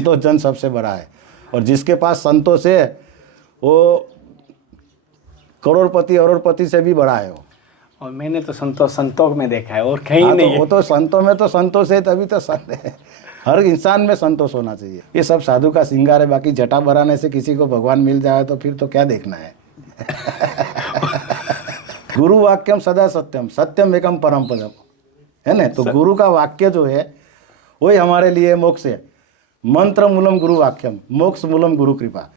संतोष जन सबसे बड़ा है, और जिसके पास संतोष है वो करोड़पति अरोड़पति से भी बड़ा है वो। और मैंने तो संतों में देखा है और कहीं नहीं तो वो तो संतों में तो संतोष है, तभी तो संत है। हर इंसान में संतोष होना चाहिए। ये सब साधु का श्रृंगार है। बाकी जटा भराने से किसी को भगवान मिल जाए तो फिर तो क्या देखना है। गुरु वाक्यम सदा सत्यम, सत्यम एकम परम पदम, है ना। तो गुरु का वाक्य जो है वही हमारे लिए मोक्ष है। मंत्र मूलम गुरु वाक्यम, मोक्ष मूलम गुरु कृपा।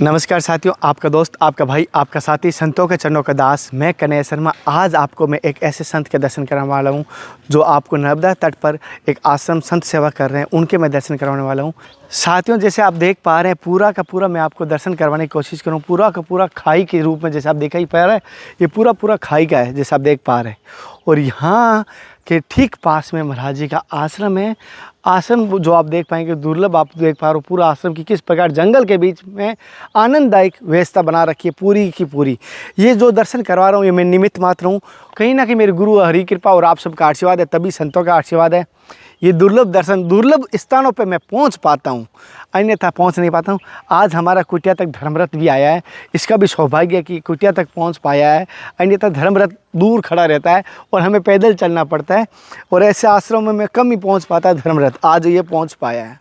नमस्कार साथियों, आपका दोस्त, आपका भाई, आपका साथी, संतों के चरणों का दास, मैं कन्हैया शर्मा। आज आपको मैं एक ऐसे संत के दर्शन कराने वाला हूँ जो आपको नर्मदा तट पर एक आश्रम संत सेवा कर रहे हैं, उनके मैं दर्शन करवाने वाला हूँ। साथियों, जैसे आप देख पा रहे हैं, पूरा का पूरा मैं आपको दर्शन करवाने की कोशिश करूँ। पूरा का पूरा खाई के रूप में, जैसे आप देखा ही पा रहे हैं, ये पूरा खाई का है, जैसे आप देख पा रहे हैं। और यहाँ के ठीक पास में महाराज जी का आश्रम है। आश्रम जो आप देख पाएंगे दुर्लभ, आप देख पा रहे हो पूरा आश्रम की किस प्रकार जंगल के बीच में आनंददायक व्यवस्था बना रखी है पूरी की पूरी। ये जो दर्शन करवा रहा हूँ ये मैं निमित्त मात्र हूँ। कहीं ना कहीं मेरे गुरु हरि कृपा और आप सबका आशीर्वाद है, तभी संतों का आशीर्वाद है। ये दुर्लभ दर्शन, दुर्लभ स्थानों पे मैं पहुंच पाता हूं, अन्यथा पहुंच नहीं पाता हूं। आज हमारा कुटिया तक धर्मरथ भी आया है, इसका भी सौभाग्य है कि कुटिया तक पहुंच पाया है। अन्यथा धर्मरथ दूर खड़ा रहता है और हमें पैदल चलना पड़ता है, और ऐसे आश्रम में कम ही पहुंच पाता है धर्मरथ। आज ये पहुंच पाया है,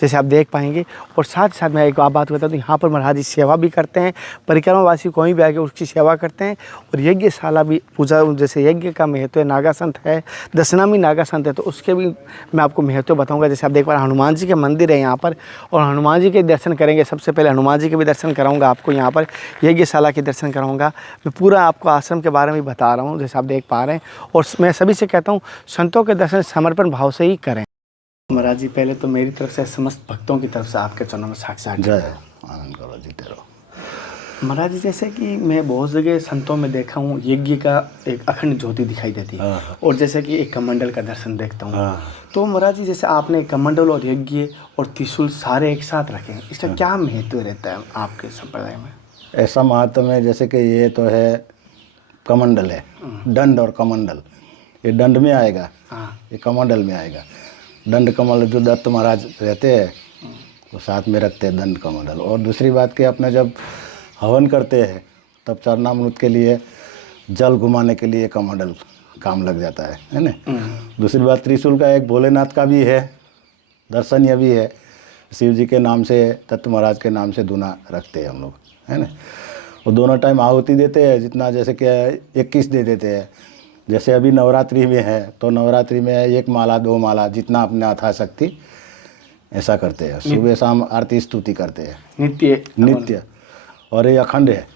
जैसे आप देख पाएंगे। और साथ ही साथ मैं एक बात बता दूँ, यहाँ पर महाराज जी सेवा भी करते हैं, परिक्रमावासी कोई भी आके उसकी सेवा करते हैं। और यज्ञशाला भी पूजा, जैसे यज्ञ का महत्व है, नागा संत है, दशनामी नागा संत है, तो उसके भी मैं आपको महत्व बताऊंगा। जैसे आप देख पा रहे हैं हनुमान जी के मंदिर है यहाँ पर, और हनुमान जी के दर्शन करेंगे। सबसे पहले हनुमान जी के भी दर्शन कराऊँगा आपको, यहाँ पर यज्ञशाला के दर्शन कराऊँगा। मैं पूरा आपको आश्रम के बारे में बता रहा हूँ, जैसे आप देख पा रहे हैं। और मैं सभी से कहता हूँ, संतों के दर्शन समर्पण भाव से ही करें। महाराज जी, पहले तो मेरी तरफ से समस्त भक्तों की तरफ से आपके चरणों में साक्षात जय आनंद करो, जीते रहो। महाराज जी, जैसे कि मैं बहुत जगह संतों में देखा हूँ यज्ञ का एक अखंड ज्योति दिखाई देती है, और जैसे कि एक कमंडल का दर्शन देखता हूँ। तो महाराज जी, जैसे आपने कमंडल और यज्ञ और त्रिशूल सारे एक साथ रखे हैं, इसका क्या महत्व रहता है आपके संप्रदाय में? ऐसा महत्व है, जैसे कि ये तो है कमंडल है, दंड और कमंडल, ये दंड में आएगा, ये कमंडल में आएगा। दंड कमल जो दत्त महाराज रहते हैं वो साथ में रखते हैं दंड कमंडल। और दूसरी बात कि अपने जब हवन करते हैं तब चरणामृत के लिए जल घुमाने के लिए कमंडल काम लग जाता है ना। दूसरी बात, त्रिशूल का एक भोलेनाथ का भी है, दर्शनीय भी है। शिव जी के नाम से, दत्त महाराज के नाम से दूना रखते हैं हम लोग, है ना। वो दोनों टाइम आहुति देते हैं, जितना जैसे कि 21 दे देते हैं। जैसे अभी नवरात्रि में है तो नवरात्रि में 1 माला 2 माला जितना अपने यथाशक्ति ऐसा करते हैं। सुबह शाम आरती स्तुति करते हैं, नित्य। और ये अखंड है।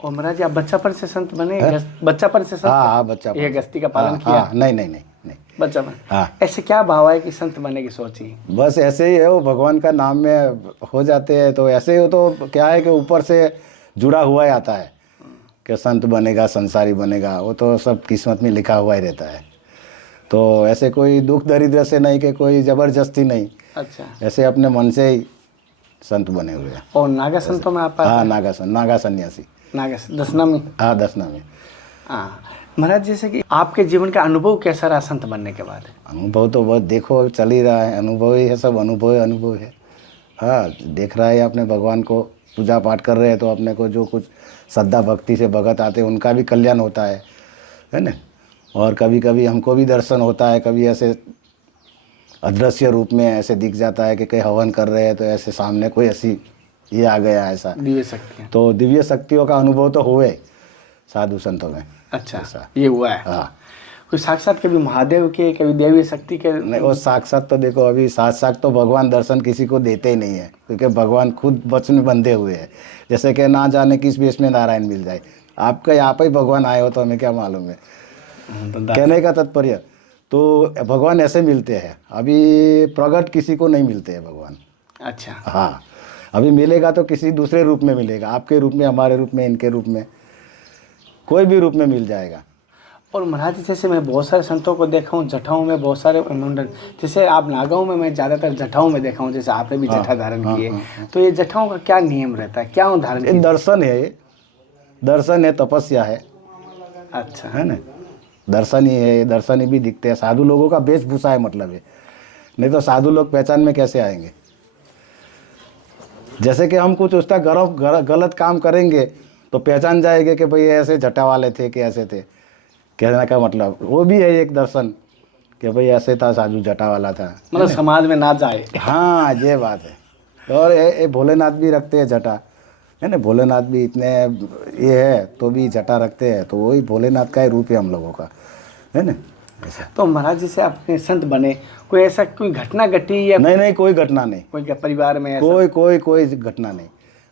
और महाराज जी, आप बच्चापन से संत बने? बच्चापन से संत? हाँ, बच्चापन। ये गस्ती का पालन किया? नहीं, बच्चापन। हाँ। ऐसे क्या भाव है कि संत बनने की सोची? बस ऐसे ही है, वो भगवान का नाम में हो जाते हैं तो ऐसे ही। तो क्या है कि ऊपर से जुड़ा हुआ ही आता है कि संत बनेगा, संसारी बनेगा, वो तो सब किस्मत में लिखा हुआ ही रहता है। तो ऐसे कोई दुख दरिद्र से नहीं कि कोई ज़बरदस्ती नहीं। अच्छा। ऐसे अपने मन से ही संत बने हुए हैं। और नागा संतों में आप? हाँ, नागा सन्यासी, दशनामी। हाँ, दशनामी। हाँ महाराज, जैसे कि आपके जीवन का अनुभव कैसा रहा संत बनने के बाद? अनुभव तो बहुत देखो चल ही रहा है, अनुभव ही है, सब अनुभव है। हाँ, देख रहा है अपने भगवान को, पूजा पाठ कर रहे हैं तो अपने को जो कुछ श्रद्धा भक्ति से भगत आते हैं उनका भी कल्याण होता है ना। और कभी कभी हमको भी दर्शन होता है, कभी ऐसे अदृश्य रूप में ऐसे दिख जाता है कि कहीं हवन कर रहे हैं तो ऐसे सामने कोई ऐसी ये आ गया, ऐसा दिव्य शक्ति। तो दिव्य शक्तियों का अनुभव तो हुए साधु संतों में। अच्छा, ये हुआ है? हाँ। कोई साक्षात कभी महादेव के, कभी देवी शक्ति के? नहीं, वो साक्षात तो देखो अभी साक्षात तो भगवान दर्शन किसी को देते ही नहीं है, क्योंकि भगवान खुद वचन में बंधे हुए हैं। जैसे कि ना जाने किस वेश में नारायण मिल जाए, आपका यहाँ पे ही भगवान आए हो तो हमें क्या मालूम है। कहने का तात्पर्य तो भगवान ऐसे मिलते हैं, अभी प्रगट किसी को नहीं मिलते हैं भगवान। अच्छा। हाँ, अभी मिलेगा तो किसी दूसरे रूप में मिलेगा, आपके रूप में, हमारे रूप में, इनके रूप में, कोई भी रूप में मिल जाएगा। और महाराज, जैसे मैं बहुत सारे संतों को देखा हूँ जटाओं में, बहुत सारे मुंडन, जैसे आप नागाओं में, मैं ज़्यादातर जटाओं में देखा हूँ, जैसे आपने भी जटा धारण किए। तो ये जटाओं का क्या नियम रहता है, क्या धारण? ये दर्शन है, ये दर्शन है, तपस्या है। अच्छा, है ना, दर्शन ही है, दर्शन ही भी दिखते हैं। साधु लोगों का वेशभूषा है, मतलब है नहीं तो साधु लोग पहचान में कैसे आएंगे। जैसे कि हम कुछ उसका गलत काम करेंगे तो पहचान जाएंगे कि भाई ऐसे जटा वाले थे कि ऐसे थे। कहने का मतलब वो भी है एक दर्शन कि भाई ऐसे था, साधु जटा वाला था, मतलब समाज में ना जाए। हाँ ये बात है। और ये भोलेनाथ भी रखते हैं जटा, है ना, भोलेनाथ भी इतने ये है तो भी जटा रखते हैं, तो वही भोलेनाथ का ही रूप है हम लोगों का, है ना ऐसा। तो महाराज जैसे आपने संत बने, कोई ऐसा कोई घटना घटी या नहीं कोई घटना नहीं, कोई परिवार में ऐसा? कोई घटना नहीं,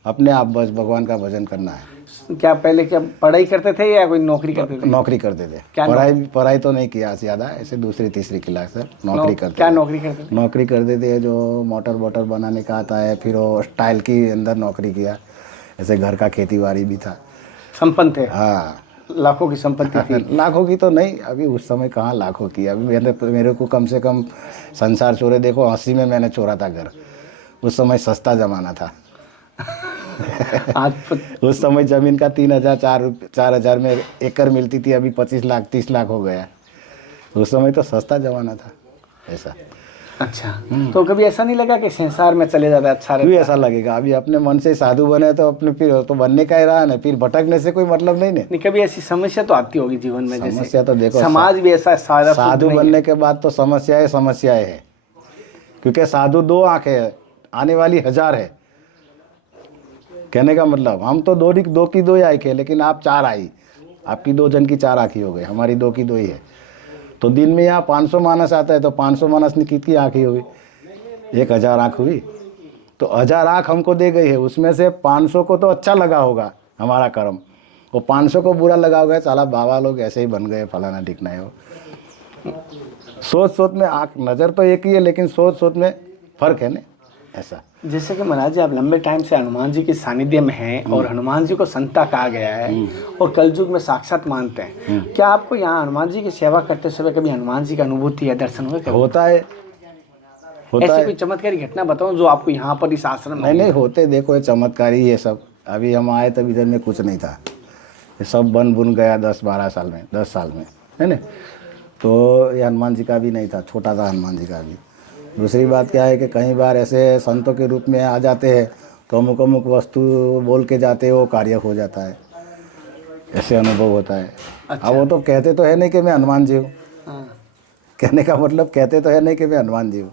अपने आप बस भगवान का भजन करना है। क्या पहले क्या पढ़ाई करते थे या कोई नौकरी करते थे? नौकरी करते थे। क्या पढ़ाई तो नहीं किया ज़्यादा, ऐसे दूसरी तीसरी क्लास से नौकरी करते क्या थे। नौकरी करते थे? नौकरी करते थे जो मोटर बनाने का आता है, फिर वो स्टाइल की अंदर नौकरी किया, ऐसे घर का खेती बाड़ी भी था। संपन्न थे? हाँ लाखों की संपत्ति थी? लाखों की तो नहीं, अभी उस समय कहाँ लाखों की, अभी मेरे को कम से कम संसार चोरे देखो 80 में मैंने चोरा था घर। उस समय सस्ता ज़माना था। आज उस समय ज़मीन का 3,000 4,000 में एकड़ मिलती थी, अभी 25 लाख 30 लाख हो गया। उस समय तो सस्ता ज़माना था ऐसा। अच्छा, तो कभी ऐसा नहीं लगा कि संसार में चले जाता अच्छा क्यों रहता? ऐसा लगेगा, अभी अपने मन से साधु बने तो अपने फिर तो बनने का ही रहा ना, फिर भटकने से कोई मतलब नहीं। नहीं, कभी ऐसी समस्या तो आती होगी जीवन में, जैसे समस्या तो देखो, समाज भी ऐसा सारा साधु बनने के बाद तो समस्याएं है, क्योंकि साधु 2 आंखें है, आने वाली 1000 है। कहने का मतलब हम तो 2 की 2 ही आंखें, लेकिन आप 4 आई, आपकी 2 जन की 4 आंखें हो गई, हमारी 2 की 2 ही है। तो दिन में यहाँ 500 मानस आता है, तो 500 मानस ने कितनी आंखें हुई, 1000 आँख हुई। तो 1000 आँख हमको दे गई है, उसमें से 500 को तो अच्छा लगा होगा हमारा कर्म, वो 500 को बुरा लगा होगा, साला बाबा लोग ऐसे ही बन गए, फलाना टिकना है। वो सोच में आँख नज़र तो एक ही है, लेकिन सोच में फ़र्क है ना ऐसा। जैसे कि महाराज जी आप लंबे टाइम से हनुमान जी के सानिध्य में हैं और हनुमान जी को संता कहा गया है और कलयुग में साक्षात मानते हैं, क्या आपको यहाँ हनुमान जी की सेवा करते समय कभी हनुमान जी की अनुभूति या दर्शन हुए? होता है ऐसी कोई चमत्कारी घटना बताओ जो आपको यहाँ पर इस आश्रम में? नहीं होते, देखो ये चमत्कारी ये सब। अभी हम आए तब इधर में कुछ नहीं था, ये सब बन बुन गया 10-12 साल में, 10 साल में, है ना। तो ये हनुमान जी का भी नहीं था, छोटा था हनुमान जी का भी। दूसरी बात क्या है कि कई बार ऐसे संतों के रूप में आ जाते हैं तो अमुक वस्तु बोल के जाते हैं, वो कार्य हो जाता है, ऐसे अनुभव होता है। अच्छा। अब वो तो कहते तो है नहीं कि मैं हनुमान जी हूँ, हाँ। कहने का मतलब कहते तो है नहीं कि मैं हनुमान जी हूँ,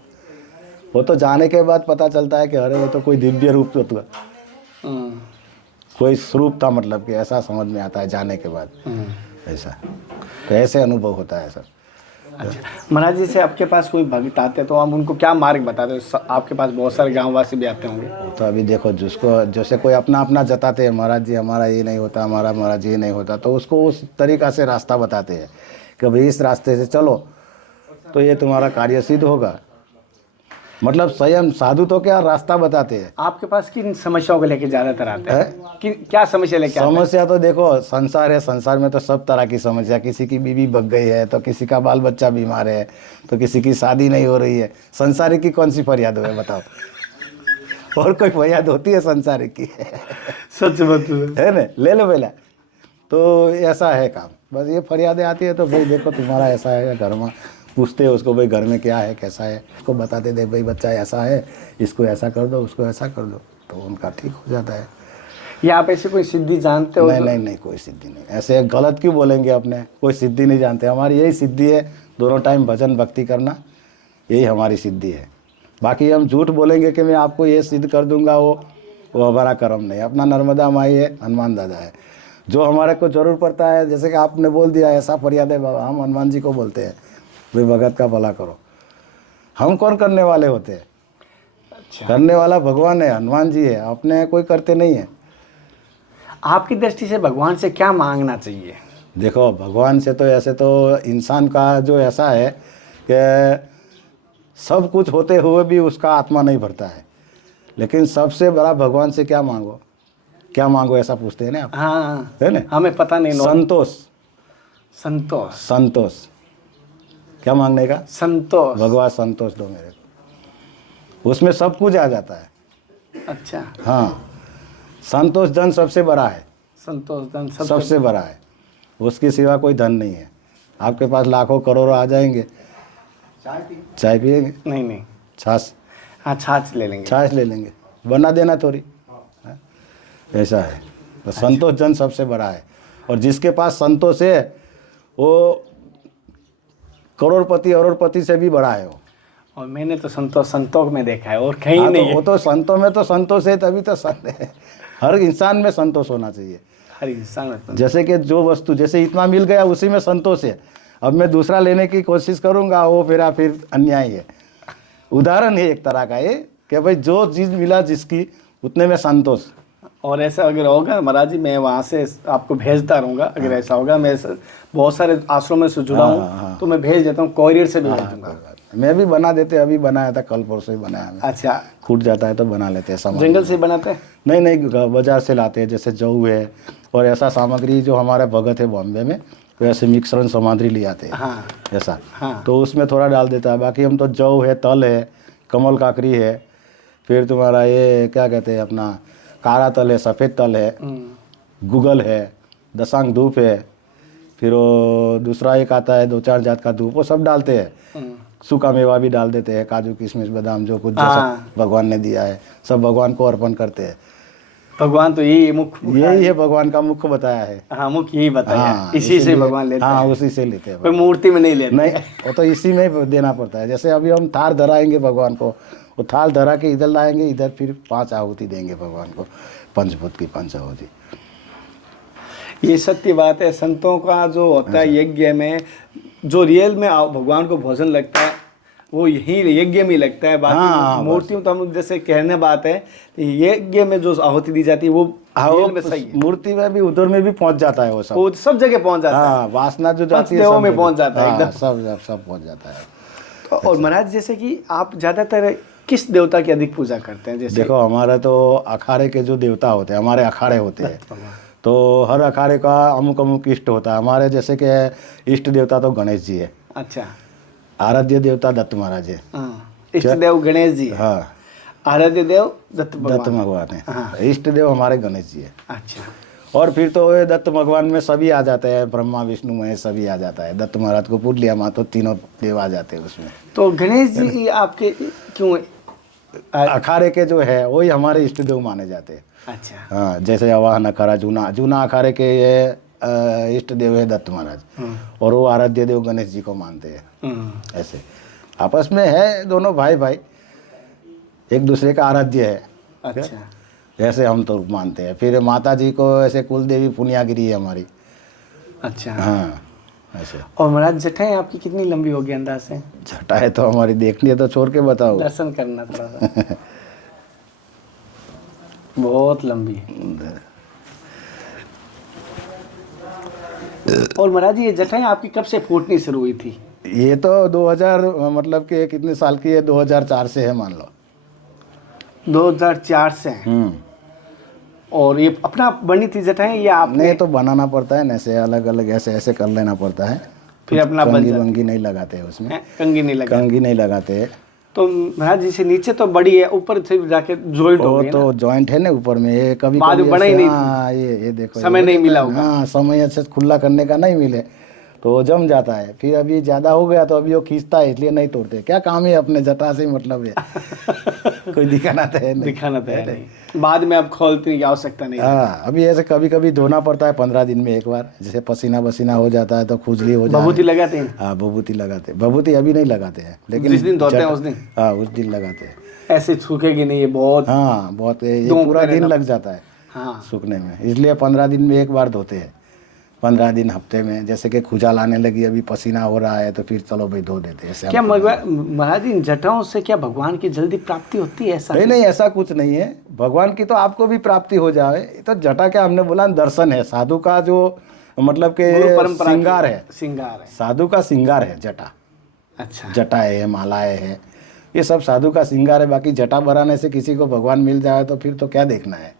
वो तो जाने के बाद पता चलता है कि अरे वो तो कोई दिव्य रूप तो था, कोई स्वरूप था, मतलब कि ऐसा समझ में आता है जाने के बाद ऐसा। तो ऐसे अनुभव होता है सर। अच्छा महाराज जी से आपके पास कोई भक्त आते हैं तो आप उनको क्या मार्ग बताते हो? आपके पास बहुत सारे गांववासी भी आते होंगे। तो अभी देखो, जिसको जैसे कोई अपना जताते हैं, महाराज जी हमारा ये नहीं होता, हमारा महाराज जी ये नहीं होता, तो उसको उस तरीक़ा से रास्ता बताते हैं कि भाई इस रास्ते से चलो तो ये तुम्हारा कार्य सिद्ध होगा। मतलब स्वयं साधु तो क्या रास्ता बताते हैं। आपके पास किन समस्याओं को लेके ज़्यादातर आते हैं? कि क्या समस्या लेके आते हैं? समस्या तो देखो संसार है, संसार में तो सब तरह की समस्या, किसी की बीवी बग गई है, तो किसी का बाल बच्चा बीमार है, तो किसी की शादी नहीं हो रही है। संसारी की कौन सी फरियाद है बताओ? और कोई फरियाद होती है संसारी की? सच बात है ना, ले लो पहला। तो ऐसा है काम, बस ये फरियादें आती है तो भाई देखो तुम्हारा ऐसा है, घर में पूछते हैं उसको भाई घर में क्या है, कैसा है, उसको बताते थे भाई बच्चा ऐसा है, इसको ऐसा कर दो, उसको ऐसा कर दो, तो उनका ठीक हो जाता है। या आप ऐसी कोई सिद्धि जानते हो? नहीं कोई सिद्धि नहीं, ऐसे गलत क्यों बोलेंगे, अपने कोई सिद्धि नहीं जानते। हमारी यही सिद्धि है, दोनों टाइम भजन भक्ति करना, यही हमारी सिद्धि है। बाकी हम झूठ बोलेंगे कि मैं आपको ये सिद्ध कर दूंगा, वो हमारा कर्म नहीं। अपना नर्मदा माई है, हनुमान दादा है, जो हमारे को जरूर पड़ता है। जैसे कि आपने बोल दिया ऐसा फरियाद है बाबा, हम हनुमान जी को बोलते हैं भाई भगत का भला करो। हम कौन करने वाले होते हैं? अच्छा। करने वाला भगवान है, हनुमान जी है, अपने कोई करते नहीं है। आपकी दृष्टि से भगवान से क्या मांगना चाहिए? देखो भगवान से तो ऐसे तो इंसान का जो ऐसा है कि सब कुछ होते हुए भी उसका आत्मा नहीं भरता है, लेकिन सबसे बड़ा भगवान से क्या मांगो, क्या मांगो ऐसा पूछते हैं ना आप? हाँ, है ना, हमें पता नहीं। संतोष। संतोष। संतोष क्या मांगने का? संतोष। भगवान संतोष दो मेरे को, उसमें सब कुछ आ जाता है। अच्छा। हाँ, संतोष धन सबसे बड़ा है, संतोष धन सबसे बड़ा है, उसके सिवा कोई धन नहीं है। आपके पास लाखों करोड़ों आ जाएंगे, चाय पिएंगे? नहीं नहीं, छाछ? हाँ छाछ ले लेंगे। छाछ ले लेंगे, बना देना थोड़ी। हाँ, ऐसा है। तो संतोष जन सबसे बड़ा है, और जिसके पास संतोष है वो करोड़पति अरोड़पति से भी बड़ा है वो। और मैंने तो संतोष में देखा है, और कहीं हाँ, नहीं तो है। वो तो संतों में तो संतोष है, तभी तो संत है। हर इंसान में संतोष होना चाहिए। हर इंसान में संतोष। जैसे कि जो वस्तु, जैसे इतना मिल गया उसी में संतोष है, अब मैं दूसरा लेने की कोशिश करूंगा वो फिर अन्याय है। उदाहरण है एक तरह का ये, कि भाई जो चीज़ मिला जिसकी, उतने में संतोष। और ऐसा अगर होगा महाराज जी, मैं वहाँ से आपको भेजता रहूँगा। अगर ऐसा होगा, मैं बहुत सारे आश्रमों से जुड़ा हूँ, तो मैं भेज देता हूँ, कोरियर से भी भेज दूँगा। मैं भी बना देते, अभी बनाया था, कल परसों ही बनाया मैं। अच्छा, छूट जाता है तो बना लेते हैं सामान। जंगल से बनाते हैं? नहीं, बाजार से लाते हैं, जैसे जौ है और ऐसा सामग्री जो हमारे भगत है बॉम्बे में, वैसे मिश्रण सामग्री ले आते हैं। हाँ ऐसा। हाँ। तो उसमें थोड़ा डाल देता है, बाकी हम तो जौ है, तल है, कमल काकरी है, फिर तुम्हारा ये क्या कहते हैं अपना काला तल है, सफ़ेद तल है, गूगल है, दशांग धूप है, फिर वो दूसरा एक आता है 2-4 जात का धूप, वो सब डालते हैं। सूखा मेवा भी डाल देते हैं, काजू किशमिश बादाम जो कुछ जैसा भगवान ने दिया है, सब भगवान को अर्पण करते हैं। भगवान तो यही मुख्य, यही है भगवान का मुख्य बताया है। हाँ, मुख्य यही बताया। हाँ, इसी से भगवान लेते हैं। हाँ, उसी से लेते हैं। कोई मूर्ति में नहीं लेते। नहीं, वो तो इसी में ही देना पड़ता है। जैसे अभी हम थाल धराएंगे भगवान को, वो थाल धरा के इधर लाएंगे, इधर फिर 5 आहुति देंगे भगवान को, पंचभूत की 5 आहुति। ये सत्य बात है। संतों का जो होता है यज्ञ में, जो रियल में भगवान को भोजन लगता है वो यही यज्ञ में लगता है। बाकी मूर्तियों तो हम जैसे कहने बात है, यज्ञ में जो आहुति दी जाती है वो रियल में सही है। मूर्ति में भी, उधर में भी पहुंच जाता है वो सब जगह पहुंच जाता है। हाँ, वासना जो जाती है पंचदेवों में पहुंच जाता है एकदम। सब पहुंच जाता है। तो और महाराज जैसे कि आप ज़्यादातर किस देवता की अधिक पूजा करते हैं? जैसे देखो, हमारा तो अखाड़े के जो देवता होते हैं, हमारे अखाड़े होते हैं, तो हर अखाड़े का अमुक अमुक इष्ट होता है। हमारे जैसे कि इष्ट देवता तो गणेश जी है। अच्छा। आराध्य देवता दत्त महाराज है। इष्ट देव गणेश जी। हाँ। आराध्य देव दत्त भगवान है। इष्ट देव हमारे गणेश जी है। अच्छा। और फिर तो दत्त भगवान में सभी आ जाते हैं, ब्रह्मा विष्णु महेश सभी आ जाता है। दत्त महाराज को पूछ लिया माँ तो तीनों देव आ जाते हैं उसमें। तो गणेश जी आपके क्यों अखाड़े के जो है वही हमारे इष्ट देव माने जाते हैं। अच्छा। हाँ, जैसे अवाहन अखाड़ा जूना अखाड़े के ये इष्ट देव है दत्त महाराज, और वो आराध्य देव गणेश जी को मानते हैं। ऐसे आपस में है, दोनों भाई भाई एक दूसरे का आराध्य है। अच्छा। ऐसे हम तो मानते हैं। फिर माता जी को ऐसे कुल देवी पुण्यागिरी है हमारी। अच्छा। हाँ, ऐसे। और महाराज जटाएं आपकी कितनी लंबी होगी अंदाज से? जटाएं तो हमारी देखनी है तो छोड़ के बताओ। दर्शन करना थोड़ा सा। बहुत लंबी। और महाराज ये जटाएं आपकी कब से फूटनी शुरू हुई थी? ये तो 2000 मतलब कि कितने साल की है, 2004 से है मान लो। 2004 से। और ये अपना बनी थी जटाएं या आपने? नहीं, तो बनाना पड़ता है ना, ऐसे अलग अलग ऐसे कर लेना पड़ता है। फिर अपना कंगी नहीं लगाते हैं उसमें। कंगी नहीं लगाते हैं। तो महाराज जी से नीचे तो बड़ी है, ऊपर से जाके जॉइंट हो गई। तो जॉइंट है ना ऊपर में, ये कभी बाद में बना ही नहीं। हाँ, ये देखो, समय नहीं मिला होगा। हाँ, समय अच्छे खुला करने का नहीं मिले तो वो जम जाता है। फिर अभी ज़्यादा हो गया तो अभी वो खींचता है, इसलिए नहीं तोड़ते। क्या काम है, अपने जटा से मतलब है। कोई दिखाना तो है नहीं। बाद में आप खोलने की आवश्यकता नहीं। हाँ, अभी ऐसे कभी कभी धोना पड़ता है 15 दिन में एक बार। जैसे पसीना हो जाता है तो खुजली हो जाती है। भभूति लगाते हैं? हाँ, भभूति लगाते हैं। भभूति अभी नहीं लगाते हैं, लेकिन जिस दिन धोते हैं उस दिन। हाँ, उस दिन लगाते हैं। ऐसे सूखेगी नहीं ये बहुत। हाँ, बहुत, ये पूरा दिन लग जाता है हाँ सूखने में, इसलिए 15 दिन में एक बार धोते हैं। 15 दिन हफ्ते में। जैसे कि खुजाल आने लगी, अभी पसीना हो रहा है तो फिर चलो भाई धो देते हैं। क्या महाराज इन जटाओं से क्या भगवान की जल्दी प्राप्ति होती है? ऐसा नहीं, ऐसा कुछ नहीं है। भगवान की तो आपको भी प्राप्ति हो जाए। तो जटा क्या, हमने बोला दर्शन है, साधु का जो मतलब के श्रृंगार है। साधु का श्रृंगार है जटा। अच्छा। जटा है, मालाएं है, ये सब साधु का श्रृंगार है। बाकी जटा बनाने से किसी को भगवान मिल जाए तो फिर तो क्या देखना है।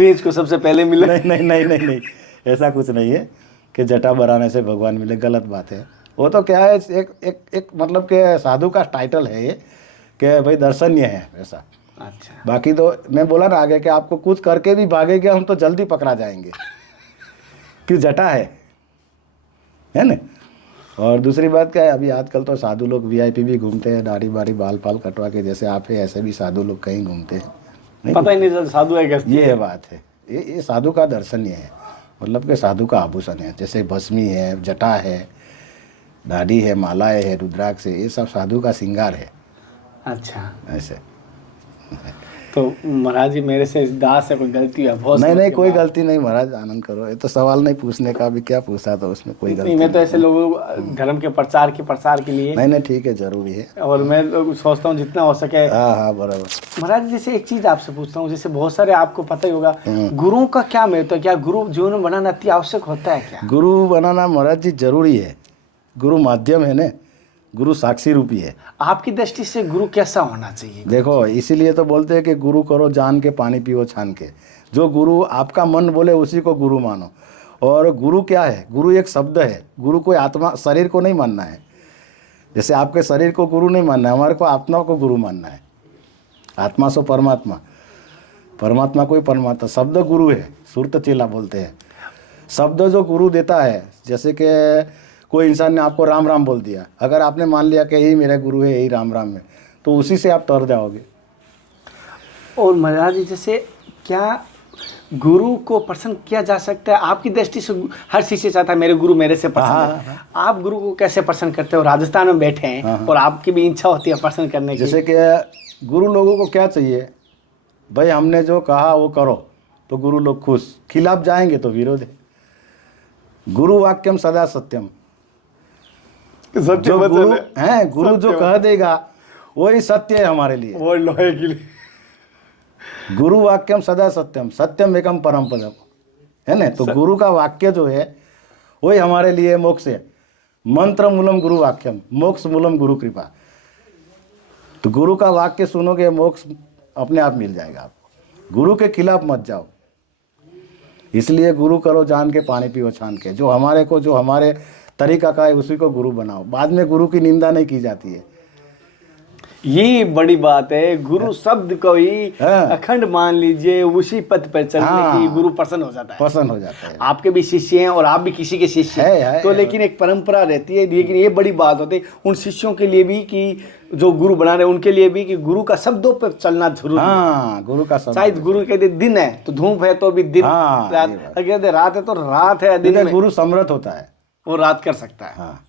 इसको सबसे पहले मिले? नहीं, ऐसा कुछ नहीं है कि जटा बनाने से भगवान मिले, गलत बात है। वो तो क्या है, एक मतलब के साधु का टाइटल है ये, कि भाई दर्शनीय है ऐसा। अच्छा। बाकी तो मैं बोला ना आगे कि आपको कुछ करके भी भागेंगे हम तो जल्दी पकड़ा जाएंगे कि जटा है ना। और दूसरी बात क्या है, अभी आजकल तो साधु लोग वीआईपी भी घूमते हैं, दाढ़ी बाड़ी बाल पाल कटवा के, जैसे आप है ऐसे भी साधु लोग कहीं घूमते हैं, नहीं पता ही नहीं चलता साधु है कैसे। ये है बात है। ये साधु का दर्शन ही है, मतलब कि साधु का आभूषण है। जैसे भस्मी है, जटा है, दाढ़ी है, मालाएं है, रुद्राक्ष है, ये सब साधु का श्रृंगार है। अच्छा, ऐसे तो महाराज जी मेरे से इस दास से कोई गलती है बहुत? नहीं कोई गलती नहीं महाराज, आनंद करो। ये तो सवाल नहीं पूछने का, भी क्या पूछा था उसमें, कोई गलती नहीं। मैं तो ऐसे लोगों धर्म के प्रसार के लिए नहीं ठीक है, जरूरी है। और मैं सोचता हूँ जितना हो सके। हाँ बराबर। महाराज जैसे एक चीज आपसे पूछता हूँ, जैसे बहुत सारे आपको पता ही होगा, गुरुओं का क्या महत्व है? क्या गुरु जीवन में बनाना अति आवश्यक होता है क्या? गुरु बनाना महाराज जी जरूरी है। गुरु माध्यम है ना, गुरु साक्षी रूपी है। आपकी दृष्टि से गुरु कैसा होना चाहिए? देखो इसीलिए तो बोलते हैं कि गुरु करो जान के, पानी पियो छान के। जो गुरु आपका मन बोले उसी को गुरु मानो। और गुरु क्या है? गुरु एक शब्द है। गुरु कोई आत्मा शरीर को नहीं मानना है। जैसे आपके शरीर को गुरु नहीं मानना है, हमारे को आत्मा को गुरु मानना है। आत्मा सो परमात्मा, परमात्मा कोई परमात्मा। शब्द गुरु है, सुरत चेला बोलते हैं। शब्द जो गुरु देता है, जैसे कि कोई इंसान ने आपको राम राम बोल दिया, अगर आपने मान लिया कि यही मेरा गुरु है, यही राम राम है, तो उसी से आप तर जाओगे। और महाराज जी जैसे क्या गुरु को प्रसन्न किया जा सकता है? आपकी दृष्टि से हर शिष्य चाहता है मेरे गुरु मेरे से प्रसन्न है। आप गुरु को कैसे प्रसन्न करते हो? राजस्थान में बैठे हैं और आपकी भी इच्छा होती है प्रसन्न करने की। जैसे कि गुरु लोगों को क्या चाहिए भाई, हमने जो कहा वो करो तो गुरु लोग खुश, खिलाफ जाएंगे तो विरोध है। गुरु वाक्यम सदा सत्यम। जो गुरु है, गुरु जो कह देगा वही सत्य है हमारे लिए, वो लोहे के लिए। गुरु वाक्यम सदा सत्यम, सत्यम एकम परम पदम, है ना। तो गुरु का वाक्य जो है वही हमारे लिए मोक्ष है। मंत्र मूलम गुरु वाक्यम, मोक्ष मूलम गुरु कृपा। तो गुरु का वाक्य सुनोगे, मोक्ष अपने आप मिल जाएगा आपको। गुरु के खिलाफ मत जाओ। इसलिए गुरु करो जान के, पानी पियो छान के। जो हमारे तरीका का है उसी को गुरु बनाओ। बाद में गुरु की निंदा नहीं की जाती है। ये बड़ी बात है। गुरु शब्द को ही अखंड मान लीजिए, उसी पथ पर चलने की गुरु प्रसन्न हो जाता है। पसंद हो जाता है। आपके भी शिष्य हैं और आप भी किसी के शिष्य हैं, तो लेकिन एक परंपरा रहती है। लेकिन ये बड़ी बात होती है उन शिष्यों के लिए भी कि जो गुरु बना रहे उनके लिए भी कि गुरु का शब्दों पर चलना जरूरी है। गुरु का शब्द। शायद गुरु कहते दिन है तो धूप है तो भी दिन, रात कहते रात है तो रात है, दिन में गुरु समर्थ होता है, वो रात कर सकता है। हाँ,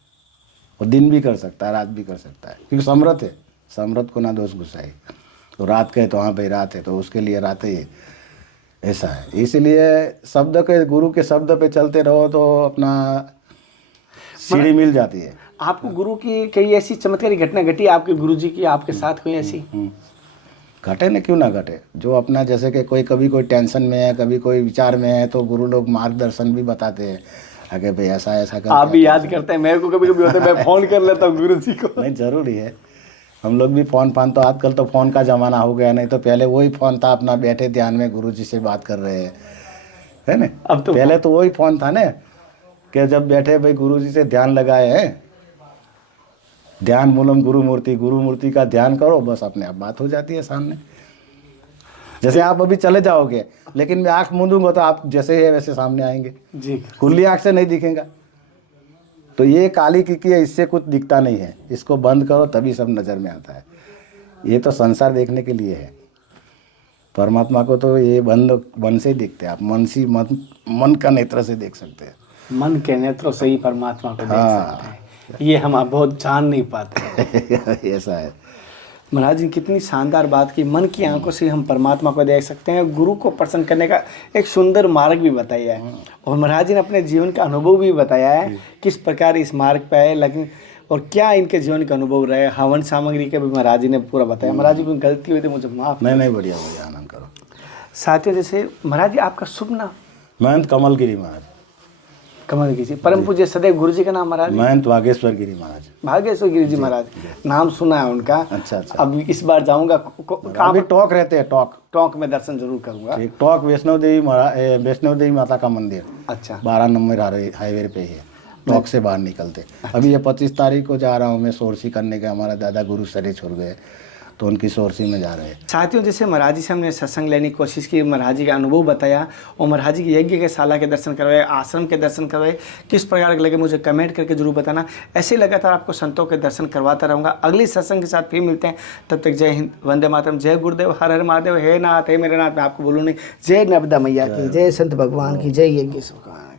वो दिन भी कर सकता है, रात भी कर सकता है, क्योंकि समर्थ है। समर्थ को ना दोष गुस्साए। तो रात कहे तो हाँ भाई रात है, तो उसके लिए रात ही ऐसा है। इसलिए शब्द के, गुरु के शब्द पे चलते रहो तो अपना सीढ़ी मिल जाती है। आपको गुरु की कई ऐसी चमत्कारी घटना घटी आपके गुरु जी की आपके साथ कोई ऐसी? घटे न क्यों ना घटे। जो अपना जैसे कि कभी कोई टेंशन में है, कभी कोई विचार में है, तो गुरु लोग मार्गदर्शन भी बताते हैं आगे भाई ऐसा कर। आप भी याद करते हैं? मेरे को कभी कभी होता है मैं फ़ोन कर लेता हूँ गुरु जी को। नहीं जरूरी है। हम लोग भी फ़ोन तो आजकल तो फ़ोन का ज़माना हो गया, नहीं तो पहले वही फ़ोन था, अपना बैठे ध्यान में गुरु जी से बात कर रहे हैं, है ना। अब तो पहले तो वही फ़ोन था ना, कि जब बैठे भाई गुरु जी से ध्यान लगाए हैं, ध्यान मूलम गुरु मूर्ति का ध्यान करो, बस अपने आप बात हो जाती है सामने। जैसे आप अभी चले जाओगे, लेकिन मैं आँख मूंदूंगा तो आप जैसे है वैसे सामने आएंगे जी, खुली आँख से नहीं दिखेगा। तो ये काली की है, इससे कुछ दिखता नहीं है। इसको बंद करो तभी सब नज़र में आता है। ये तो संसार देखने के लिए है। परमात्मा को तो ये मन से ही देखते हैं आप। मन का नेत्र से देख सकते हैं। मन के नेत्रों से ही परमात्मा को देख सकते हैं। ये हम बहुत जान नहीं पाते। ऐसा है महाराज जी, कितनी शानदार बात की। मन की आंखों से हम परमात्मा को देख सकते हैं। गुरु को प्रसन्न करने का एक सुंदर मार्ग भी बताया है, और महाराज जी ने अपने जीवन का अनुभव भी बताया है किस प्रकार इस मार्ग पे आए, लेकिन और क्या इनके जीवन का अनुभव रहे। हवन सामग्री का भी महाराज जी ने पूरा बताया। महाराज जी कोई गलती हुई तो मुझे माफ। नहीं बढ़िया आनंद करो। साथियों, जैसे महाराज जी आपका शुभ नाम? महंत कमल गिरी महाराज। कमल गिरी जी, परम पूज्य सदैव गुरु जी का नाम महाराज? महंत भागेश्वर गिरी महाराज। भागेश्वर गिरी जी महाराज, नाम सुना है उनका। अच्छा। अब इस बार जाऊंगा। कहाँ पे टॉक रहते हैं? टॉक में दर्शन जरूर करूंगा। टॉक वैष्णो देवी माता का मंदिर। अच्छा। 12 नंबर हाईवे पे ही है। टॉक से बाहर निकलते। अभी ये 25 तारीख को जा रहा हूँ मैं सोरसी करने के। हमारा दादा गुरु शरीर छोड़ गए, तो उनकी सोर्सी में जा रहे हैं। साथियों, जैसे महाराज जी से हमने सत्संग लेने की कोशिश की, महाराज जी का अनुभव बताया और महाराज जी के यज्ञ के शाला के दर्शन करवाए, आश्रम के दर्शन करवाए, किस प्रकार के लगे मुझे कमेंट करके जरूर बताना। ऐसे ही लगातार आपको संतों के दर्शन करवाता रहूँगा। अगली सत्संग के साथ फिर मिलते हैं, तब तक जय हिंद, वंदे मातरम, जय गुरुदेव, हर हर महादेव, हे नाथ हे मेरे नाथ। मैं आपको बोलूँ नहीं, जय नर्मदा मैया की जय, संत भगवान की जय, यज्ञ सुखा।